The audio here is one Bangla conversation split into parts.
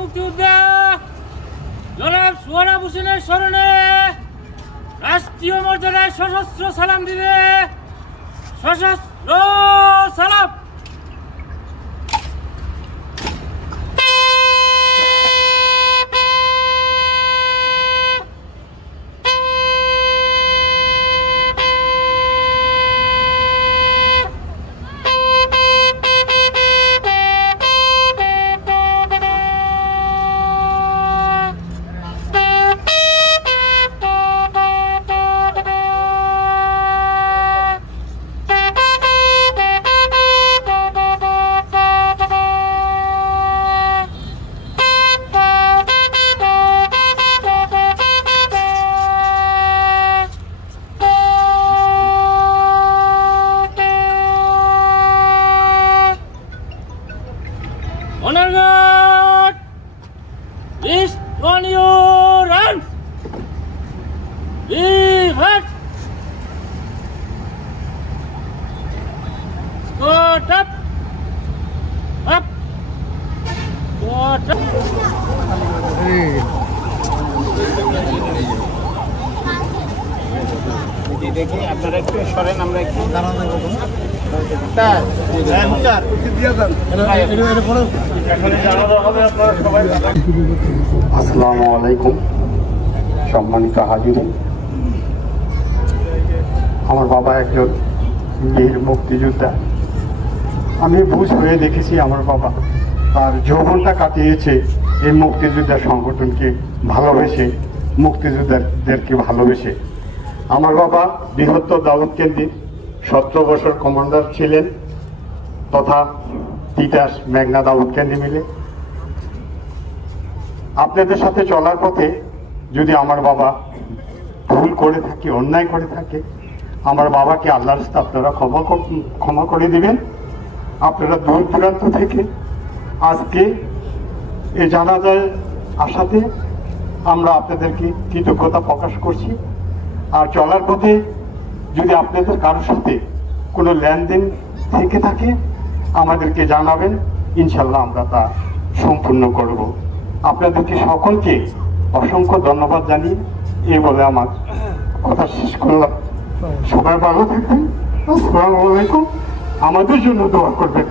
মুক্তিযোদ্ধা জনাব সোহরাব হোসেনের স্মরণে রাষ্ট্রীয় মর্যাদায় সশস্ত্র সালাম দিবে। সশস্ত্র সালাম। Honor guard, east on your runs. Reverse. Squat up. Up. Squat up. দেখি আপনারা একটু সরেন, আমরা একটু দাঁড়ানো দেবো। আসসালামু আলাইকুম সম্মানিত হাজিরিন। আমার বাবা একজন বীর মুক্তিযোদ্ধা। আমি বুঝ হয়ে দেখেছি আমার বাবা তার যৌবনটা কাটিয়েছে এই মুক্তিযোদ্ধা সংগঠনকে ভালোবেসে, মুক্তিযোদ্ধাদেরকে ভালোবেসে। আমার বাবা বৃহত্তর দাউদকান্দির 17 বছর কমান্ডার ছিলেন, তথা তিতাস মেঘনা দাউদকান্দি মিলে। আপনাদের সাথে চলার পথে যদি আমার বাবা ভুল করে থাকে, অন্যায় করে থাকে, আমার বাবাকে আল্লাহর সাথে আপনারা ক্ষমা করে দিবেন। আপনারা দূর দূরান্ত থেকে আজকে এই জানাজায় আসাতে আমরা আপনাদেরকে কৃতজ্ঞতা প্রকাশ করছি। আর চলার পথে যদি আপনাদের কারোর সাথে কোনো লেনদেন থেকে থাকে আমাদেরকে জানাবেন, ইনশাল্লাহ আমরা তা সম্পূর্ণ করব। আপনাদেরকে সকলকে অসংখ্য ধন্যবাদ জানিয়ে এই বলে আমার কথা শেষ করলাম। সবাই ভালো থাকবেন। আসসালামু আলাইকুম। আমাদের জন্য দোয়া করবেন।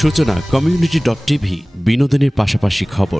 সূচনা community.tv বিনোদনের পাশাপাশি খবর।